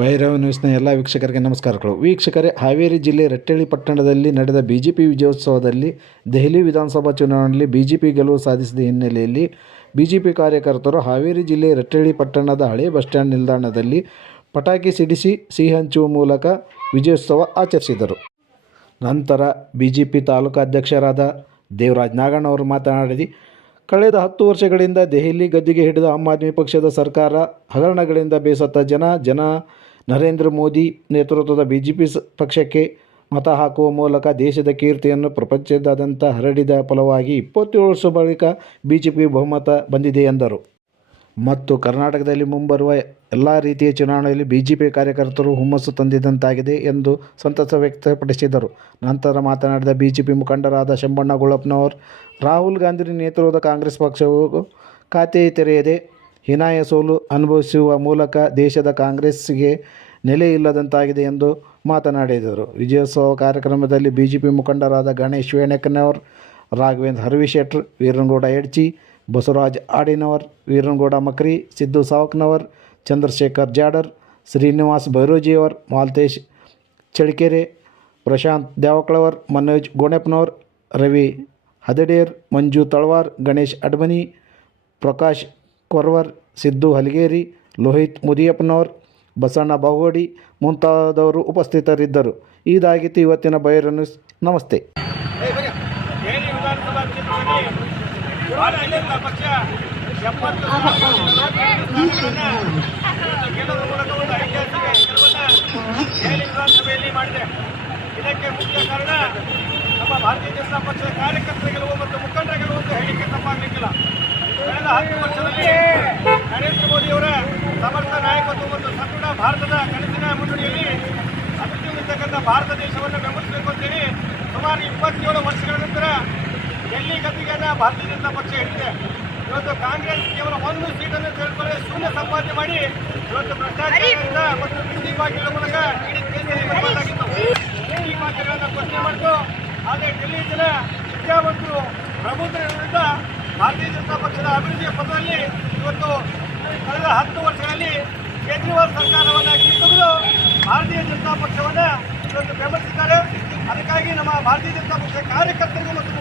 ಭೈರವ ನ್ಯೂಸ್ನ ಎಲ್ಲ ವೀಕ್ಷಕರಿಗೆ ನಮಸ್ಕಾರಗಳು. ವೀಕ್ಷಕರೇ, ಹಾವೇರಿ ಜಿಲ್ಲೆ ರಟ್ಟಳ್ಳಿ ಪಟ್ಟಣದಲ್ಲಿ ನಡೆದ ಬಿಜೆಪಿ ವಿಜಯೋತ್ಸವದಲ್ಲಿ ದೆಹಲಿ ವಿಧಾನಸಭಾ ಚುನಾವಣೆಯಲ್ಲಿ ಬಿಜೆಪಿ ಗೆಲುವು ಸಾಧಿಸಿದ ಹಿನ್ನೆಲೆಯಲ್ಲಿ ಬಿಜೆಪಿ ಕಾರ್ಯಕರ್ತರು ಹಾವೇರಿ ಜಿಲ್ಲೆ ರಟ್ಟಳ್ಳಿ ಪಟ್ಟಣದ ಹಳೆ ಬಸ್ ಸ್ಟ್ಯಾಂಡ್ ನಿಲ್ದಾಣದಲ್ಲಿ ಪಟಾಕಿ ಸಿಡಿಸಿ ಸಿಹಿ ಹಂಚುವ ಮೂಲಕ ವಿಜಯೋತ್ಸವ ಆಚರಿಸಿದರು. ನಂತರ ಬಿ ಜೆ ಪಿ ತಾಲೂಕಾಧ್ಯಕ್ಷರಾದ ದೇವರಾಜ್ ನಾಗಣ್ಣ ಅವರು ಮಾತನಾಡಿ, ಕಳೆದ ಹತ್ತು ವರ್ಷಗಳಿಂದ ದೆಹಲಿ ಗದ್ದಿಗೆ ಹಿಡಿದ ಆಮ್ ಆದ್ಮಿ ಪಕ್ಷದ ಸರ್ಕಾರ ಹಗರಣಗಳಿಂದ ಬೇಸತ್ತ ಜನ ಜನ ನರೇಂದ್ರ ಮೋದಿ ನೇತೃತ್ವದ ಬಿ ಜೆ ಪಿ ಪಕ್ಷಕ್ಕೆ ಮತ ಹಾಕುವ ಮೂಲಕ ದೇಶದ ಕೀರ್ತಿಯನ್ನು ಪ್ರಪಂಚದಾದ್ಯಂತ ಹರಡಿದ ಫಲವಾಗಿ ಇಪ್ಪತ್ತೇಳು ವರ್ಷ ಬಳಿಕ ಬಿ ಜೆ ಪಿ ಬಹುಮತ ಬಂದಿದೆ ಎಂದರು. ಮತ್ತು ಕರ್ನಾಟಕದಲ್ಲಿ ಮುಂಬರುವ ಎಲ್ಲ ರೀತಿಯ ಚುನಾವಣೆಯಲ್ಲಿ ಬಿಜೆಪಿ ಕಾರ್ಯಕರ್ತರು ಹುಮ್ಮಸ್ಸು ತಂದಿದ್ದಂತಾಗಿದೆ ಎಂದು ಸಂತಸ ವ್ಯಕ್ತಪಡಿಸಿದರು. ನಂತರ ಮಾತನಾಡಿದ ಬಿಜೆಪಿ ಮುಖಂಡರಾದ ಶಂಬಣ್ಣ ಗುಳಪ್ಪನವರು, ರಾಹುಲ್ ಗಾಂಧಿ ನೇತೃತ್ವದ ಕಾಂಗ್ರೆಸ್ ಪಕ್ಷವು ಖಾತೆ ತೆರೆಯದೆ ಹೀನಾಯ ಸೋಲು ಅನುಭವಿಸುವ ಮೂಲಕ ದೇಶದ ಕಾಂಗ್ರೆಸ್ಗೆ ನೆಲೆ ಇಲ್ಲದಂತಾಗಿದೆ ಎಂದು ಮಾತನಾಡಿದರು. ವಿಜಯೋತ್ಸವ ಕಾರ್ಯಕ್ರಮದಲ್ಲಿ ಬಿಜೆಪಿ ಮುಖಂಡರಾದ ಗಣೇಶ್ ವೇಣಕನವರ್, ರಾಘವೇಂದ್ರ ಹರವಿಶೆಟ್ರ್, ವೀರನಗೌಡ ಯಡ್ಚಿ ಬಸವರಾಜ್ ಆಡಿನವರ್, ವೀರನಗೌಡ ಮಕ್ರಿ, ಸಿದ್ದು ಸಾವಕ್ನವರ್, ಚಂದ್ರಶೇಖರ್ ಜಾಡರ್, ಶ್ರೀನಿವಾಸ್ ಬೈರೋಜಿಯವರ್, ಮಾಲ್ತೇಶ್ ಚಳಿಕೆರೆ, ಪ್ರಶಾಂತ್ ದೇವಕ್ಳವರ್ ಮನೋಜ್ ಗೋಣೆಪ್ಪನವರ್, ರವಿ ಹದಡೇರ್ ಮಂಜು ತಳವಾರ್, ಗಣೇಶ್ ಅಡ್ಮನಿ, ಪ್ರಕಾಶ್ ಕೊರ್ವರ್, ಸಿದ್ದು ಹಲಗೇರಿ, ಲೋಹಿತ್ ಮುದಿಯಪ್ಪನವರ್, ಬಸಣ್ಣ ಬಾಗೋಡಿ ಮುಂತಾದವರು ಉಪಸ್ಥಿತರಿದ್ದರು. ಇದಾಗಿತ್ತು ಇವತ್ತಿನ ನ್ಯೂಸ್. ನಮಸ್ತೆ. ಇದಕ್ಕೆ ಮುಖ್ಯ ಕಾರಣ ನಮ್ಮ ಭಾರತೀಯ ಜನತಾ ಪಕ್ಷದ ಕಾರ್ಯಕರ್ತರ ಗೆಲುವು ಮತ್ತು ಮುಖಂಡರ ಗೆಲುವು ಹೇಳಲಿಕ್ಕೆ ತಪ್ಪಾಗಲಿಕ್ಕಿಲ್ಲ. ಕಳೆದ ಹತ್ತು ಮೋದಿಯವರ ಸಮರ್ಥ ನಾಯಕತ್ವ ಮತ್ತು ಸದೃಢ ಭಾರತದ ಕನಸಿನ ಮುನ್ನಡೆಯಲ್ಲಿ ಅಭಿವೃದ್ಧಿ ಭಾರತ ದೇಶವನ್ನು ಬೆಂಬಲಿಸಬೇಕು ಅಂತೇಳಿ ಸುಮಾರು ಇಪ್ಪತ್ತೇಳು ವರ್ಷಗಳ ನಂತರ ಡೆಲ್ಲಿ ಗತಿಗೆಯನ್ನು ಭಾರತೀಯ ಜನತಾ ಪಕ್ಷ ಹೇಳಿದೆ. ಇವತ್ತು ಕಾಂಗ್ರೆಸ್ ಕೇವಲ ಒಂದು ಸೀಟನ್ನು ತೆಗೆದುಕೊಳ್ಳಿ ಶೂನ್ಯ ಸಂಪಾದನೆ ಮಾಡಿ ಇವತ್ತು ಭ್ರಷ್ಟಾಚಾರದಿಂದ ಮತ್ತು ಬಿಸಿ ಬಾಗಿಲ ಮೂಲಕ ಇಡೀ ದೇಶದಲ್ಲಿ ಈ ಮಾತುಗಳನ್ನು ಪ್ರಶ್ನೆ ಮಾಡಿತು. ಆದರೆ ಡೆಲ್ಲಿ ಜನ ವಿದ್ಯಾ ಮತ್ತು ವಿರುದ್ಧ ಭಾರತೀಯ ಜನತಾ ಪಕ್ಷದ ಅಭಿವೃದ್ಧಿಯ ಪಥದಲ್ಲಿ ಇವತ್ತು ಕಳೆದ ಹತ್ತು ವರ್ಷಗಳಲ್ಲಿ ಕೇಜ್ರಿವಾಲ್ ಸರ್ಕಾರವನ್ನು ಕಿತ್ತೊಗೆದು ಭಾರತೀಯ ಜನತಾ ಪಕ್ಷವನ್ನು ಇವತ್ತು ಬೆಂಬಲಿಸಿದ್ದಾರೆ. ಅದಕ್ಕಾಗಿ ನಮ್ಮ ಭಾರತೀಯ ಜನತಾ ಪಕ್ಷ ಕಾರ್ಯಕರ್ತರಿಗೂ ಮತ್ತು